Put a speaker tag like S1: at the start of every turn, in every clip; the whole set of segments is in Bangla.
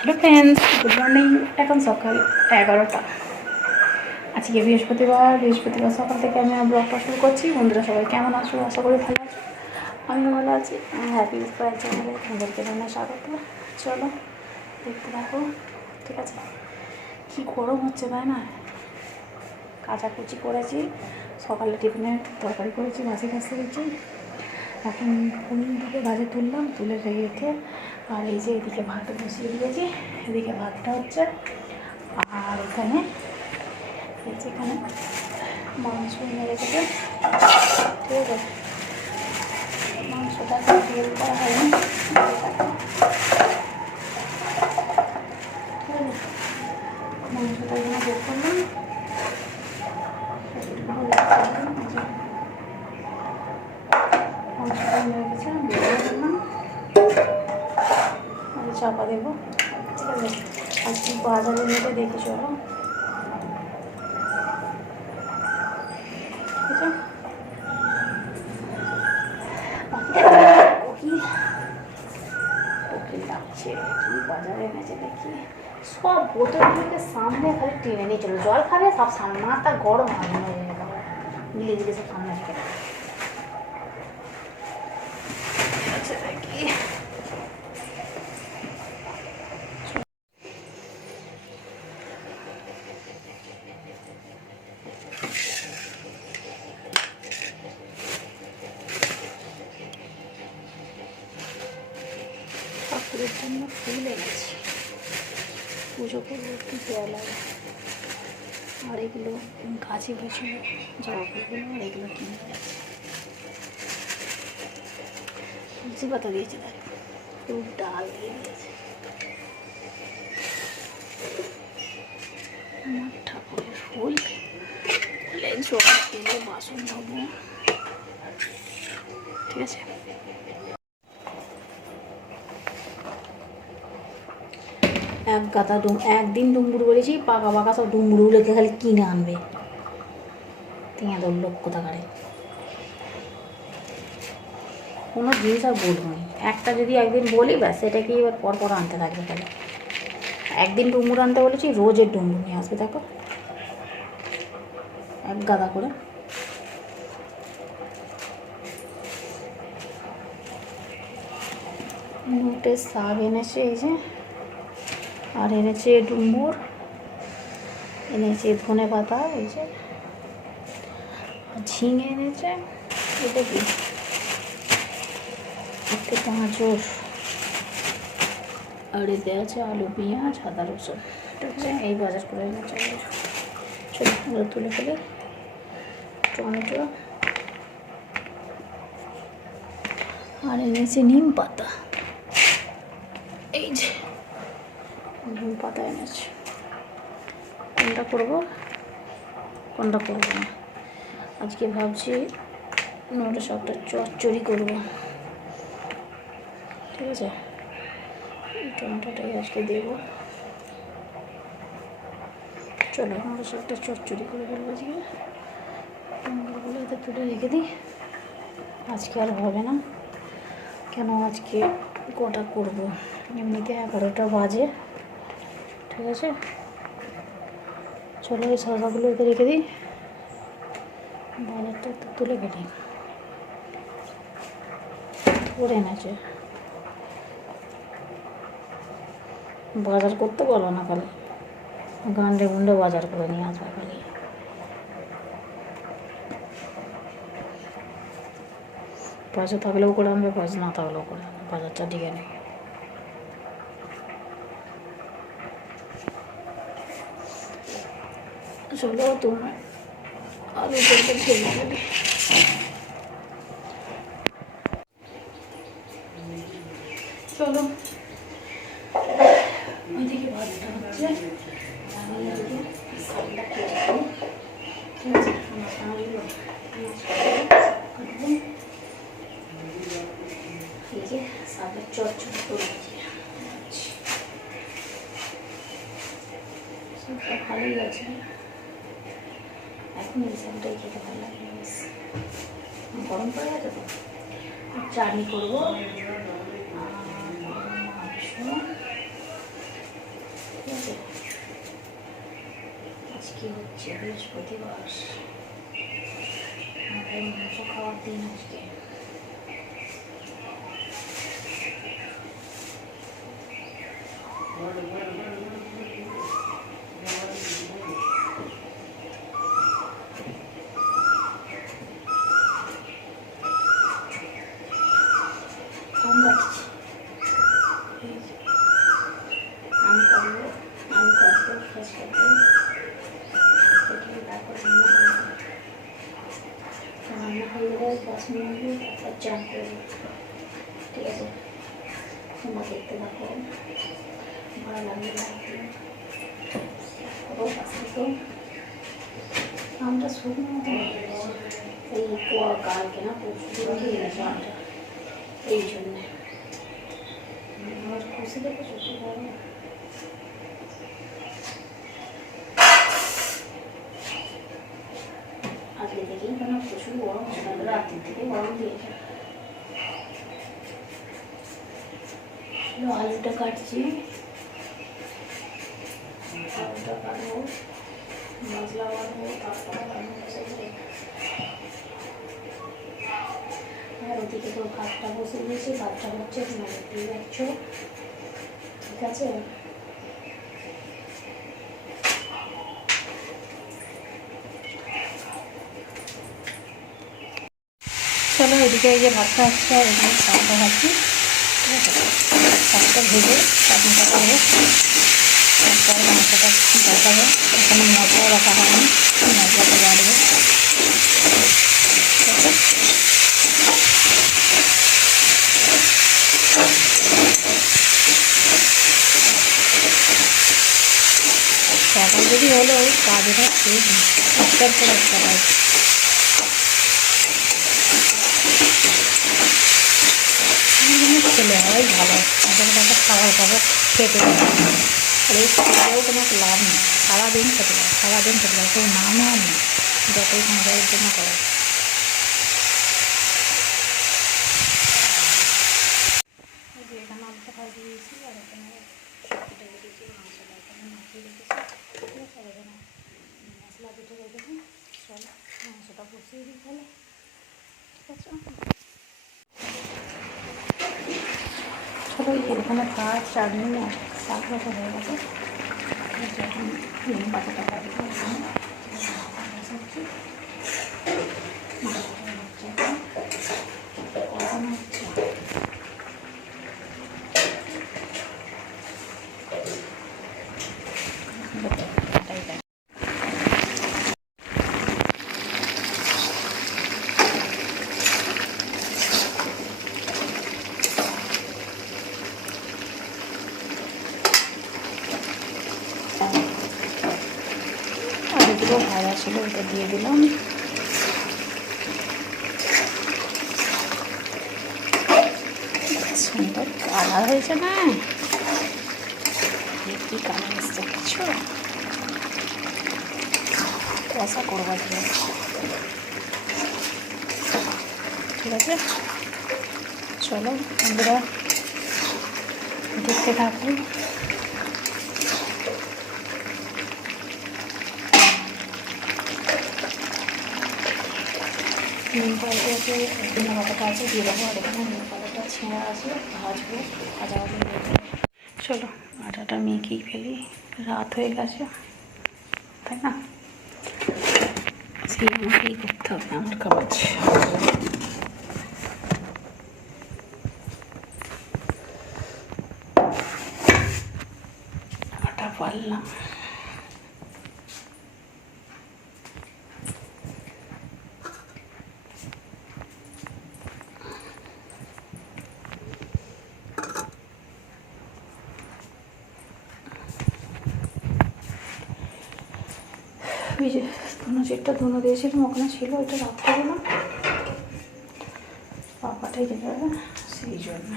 S1: Hello friends, good morning. এখন সকাল এগারোটা। আজকে বৃহস্পতিবার। বৃহস্পতিবার সকাল থেকে আমি ব্লগটা শুরু করছি। বন্ধুরা সবাই কেমন আছো? আশা করি ভালো আছো। আমিও ভালো আছি। হ্যাপি স্প্রাইট চ্যানেলে তোমাদেরকে জানাই স্বাগত। চলো, দেখতে থাকো। ঠিক আছে? কী গরম হচ্ছে তাই না? কাচাকুচি করেছি। সকালে টিফিনে তরকারি করেছি মাছি কাছে দিয়েছি এখন কোন দিকে ভাজে তুললাম, তুলে রেখে আর এই যে এদিকে ভাত বসিয়ে দিয়েছি, এদিকে ভাতটা হচ্ছে আর এখানে এখানে মাংস এনে রেখেছে। ঠিক আছে? মাংসটা তেল করা হয়নি। মাংসটা এখানে বের করলাম। চাপা দেবো। ঠিক আছে? আজকে বাজারের মধ্যে দেখে চলো। বাজারে এনেছে দেখি? সব বোতলগুলোকে সামনে খালি টেনে নিয়ে চলো। জল খাবে, সব সামনে। মাথা গরম হবে মিলে দিলে সব সামনে রেখে। আচ্ছা দেখি। ঠাকুরের জন্য ফুল এনেছি। পুজো করব একটু দেওয়া লাগে আর এগুলো গাছে হয়েছিল জবা ফুলগুলো আর এগুলো কিনে গেছে তুলসী পাতা দিয়েছে খুব ডাল দিয়ে দিয়েছে। আমার ঠাকুরের ফুল এক গাদা ডুম একদিন ডুমুর বলেছি, পাকা পাকা সব ডুমুরগুলোকে খালি কিনে আনবে। তোমাদের লোক কোথাকারে? কোনো জিনিস আর বলব না। একটা যদি একদিন বলি, ব্যাস সেটাকে এবার পর পর আনতে থাকবে তাহলে। একদিন ডুমুর আনতে বলেছি, রোজের ডুমুর নিয়ে আসবে, দেখো। এক গাদা করে। নোটের শাক এনেছে এই যে, আর এনেছে ডুম্বুর এনেছে ধনে পাতা, এই যে ঝিঙে এনেছে, এটা কি? একটা গাজর, আর এতে আছে আলু, পেঁয়াজ, আদা রসুন। ঠিক আছে এই বাজার করে এনেছে। চলো তুলে ফেলে। টমেটো আর এনেছে নিম পাতা। এই যে নিম পাতা এনেছে। কোনটা করব? কোনটা করব না? আজকে ভাবছি নোটা সবটা চচ্চড়ি করব। ঠিক আছে? টমেটোটাই আজকে দেবো। চলো নোটা সবটা চচ্চড়ি করে ফেলব আজকে। টমেটোগুলো এতে তুলে রেখে দিই। আজকে আর হবে না। কেন আজকে কটা করব? এমনিতে এগারোটা বাজে। ঠিক আছে? চলো এই শশাগুলো এতে রেখে দিই। বাজারটা একটু তুলে ফেলি। করে এনেছে। বাজার করতে বলো না খালি। গান্ডে গুন্ডে বাজার করে নিয়ে আসবে খালি। পয়সা থাকলেও করে আনবে পয়সা না থাকলেও করে আনবে, বাজারটা দিকে নেই চলো তুমি আলু চলো। স্যুপটা ভালোই আছে এখন এই খেতে ভালো লাগে গরম পড়ে গেছে তো? চাটনি করব। আজকে হচ্ছে বৃহস্পতিবার। মাংস খাওয়ার দিন আজকে। কাটবো ফ্রেশ কাটবো কেটে তারপর রান্না করব তো রান্না হয়ে গেলে দশ মিনিট দিয়ে তারপর চান করব ঠিক আছে তোমরা দেখতে থাকো ভালো লাগবে লাগবে করো পাশে তো আমটা শুকনো মতো হয়ে গেছে এই কুয়া কালকে না পরশু দিন হয়ে গেছে আমটা এই জন্যে আমার খুশি দেখে শ্বশুর বড় আজকে থেকেই কেন প্রচুর গরম সকালে রাত্রির থেকে গরম দিয়েছে চলো, আলুটা কাটছি আলুটা কাটবো মশলা বাটবো তারপরে রান্না বসে যাবে। আর ওদিকে তো ভাতটা বসে দিয়েছি ভাতটা হচ্ছে তোমার দেখতেই পাচ্ছ ঠিক আছে চলো এদিকে এই যে ভাতটা হচ্ছে আর এদিকে শাকটা ভাজি ঠিক আছে? ভেজে তারপর মাংসটা বসাবো এখানে মশলা রাখা হয়নি, মশলাটা বাড়বো যদি হলো কাজটা ঠিক একটার পর একটা জিনিস খেলে হয় ভালো এখন একটা খাবার খাবার খেতে আর এই কোনো লাভ নেই। সারাদিন খেতে পারে সারাদিন খেতে পারে কেউ নামও নেই যতই সংসারের জন্য করে। মশলা দুটো রেখেছি। চল, মাংসটা বসিয়ে দিই তাহলে। ঠিক আছে? ছোটো এখানে ভাত চাটনি আর শাক ভাজা হয়ে গেছে। এই যে এখন নিম পাতাটা কাটবো এখানে। সবজি। মাংসটা হচ্ছে এখন। কষানো হচ্ছে। এটাই দেখ। এগুলো ভাজা ছিল, ওটা দিয়ে দিলাম। সুন্দর কালার হয়েছে না? কি কালার এসছে কিছু কষা করব ঠিক আছে? চলো, আমরা দেখতে থাকুন পাতাটা আছে নিম পাতাটা আছে, দিয়ে দেবো আর এখানে নিম পাতাটা ছেঁড়া আছে, ভাজবো, ভাজা চলো, আটাটা মেখেই ফেলি, রাত হয়ে গেছে, তাই না? সেই আমাকেই করতে হবে আমার কাজ। আটা পারলাম ওই যে ধুনো যেটা ধুনো দিয়েছিলাম, ওখানে ছিল, ওইটা রাখতে গেলাম পাপাটাই দেবে সেই জন্য।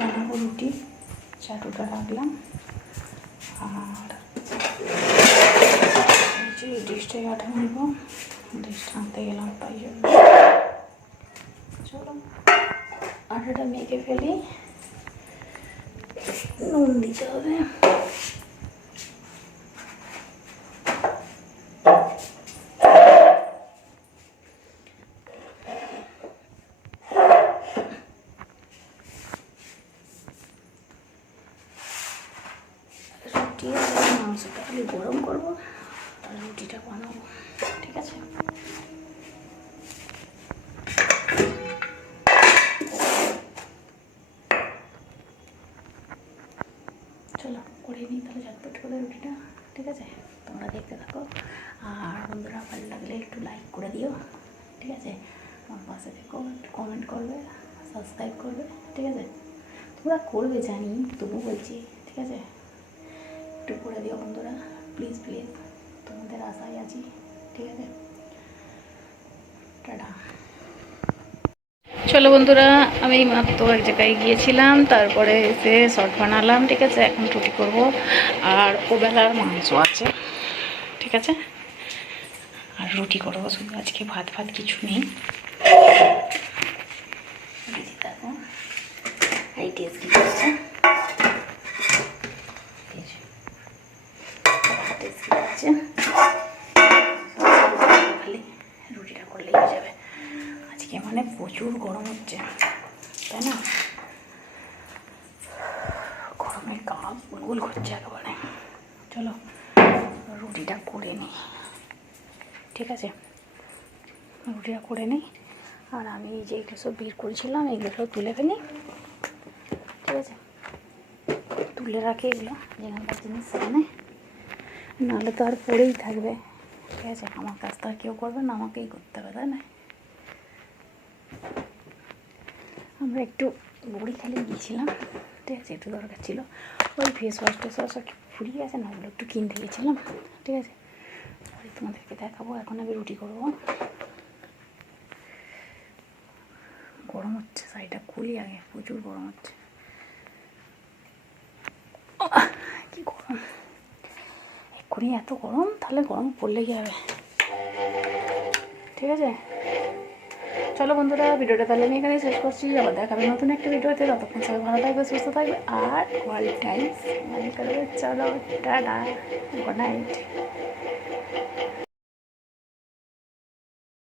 S1: বানাবো রুটি, চাটুটা রাখলাম। আর যে ডিশটাই আটা নিব। ডিশটা আনতে গেলাম তাই জন্য। চলো, আটাটা মেখে ফেলি। নুন দিতে হবে। মাংসটা খালি গরম করব আর রুটিটা বানাবো, ঠিক আছে? চলো, করে নিই তাহলে ঝটপট করে রুটিটা, ঠিক আছে? তোমরা দেখতে থাকো। আর বন্ধুরা, ভালো লাগলে একটু লাইক করে দিও, ঠিক আছে? আমার পাশে থেকো, একটু কমেন্ট করবে সাবস্ক্রাইব করবে, ঠিক আছে? তোমরা করবে জানি তবু বলছি, ঠিক আছে? একটু করে দিও বন্ধুরা। প্লিজ প্লিজ তোমাদের আশায় আছি ঠিক আছে? টাটা। চলো বন্ধুরা আমি মাত্র এক জায়গায় গিয়েছিলাম তারপরে এসে শর্ট বানালাম ঠিক আছে? এখন রুটি করব আর ওবেলার মাংস আছে ঠিক আছে? আর রুটি করব শুধু আজকে ভাত ভাত কিছু নেই। দেখি এই টেস্টি আছে খালি রুটিটা করলেই হয়ে যাবে আজকে মানে প্রচুর গরম হচ্ছে। তাই না? গরমে গা গুলগুল করছে একেবারে। চলো, রুটিটা করে নিই। ঠিক আছে? রুটিটা করে নিই। আর আমি যে এগুলো সব বের করেছিলাম, এগুলো সব তুলে ফেলি। ঠিক আছে? তুলে রাখি এগুলো যেখানকার জিনিস সেখানে নাহলে তো আর পড়েই থাকবে। ঠিক আছে? আমার কাজ তো আর কেউ করবে না, আমাকেই করতে হবে, তাই না? আমরা একটু বড়ি খেলে গিয়েছিলাম। ঠিক আছে, একটু দরকার ছিল। ওই ফেস ওয়াশ টেস ওয়াশ একটু ফুরিয়ে গেছে না? ওগুলো একটু কিনতে গেছিলাম ঠিক আছে। তোমাদেরকে দেখাবো। এখন আমি রুটি করব। গরম হচ্ছে, শাড়িটা খুলি আগে। প্রচুর গরম হচ্ছে। কি গরম। এক্ষুনি এত গরম, তাহলে গরম পড়লে কি হবে। ঠিক আছে? চলো বন্ধুরা, ভিডিওটা তাহলে আমি এখানে শেষ করছি। আবার দেখাবে নতুন একটা ভিডিওতে। ততক্ষণ সবাই ভালো থাকবে, সুস্থ থাকবে, আর অল টাইমস মানে চলো, টাটা গুড নাইট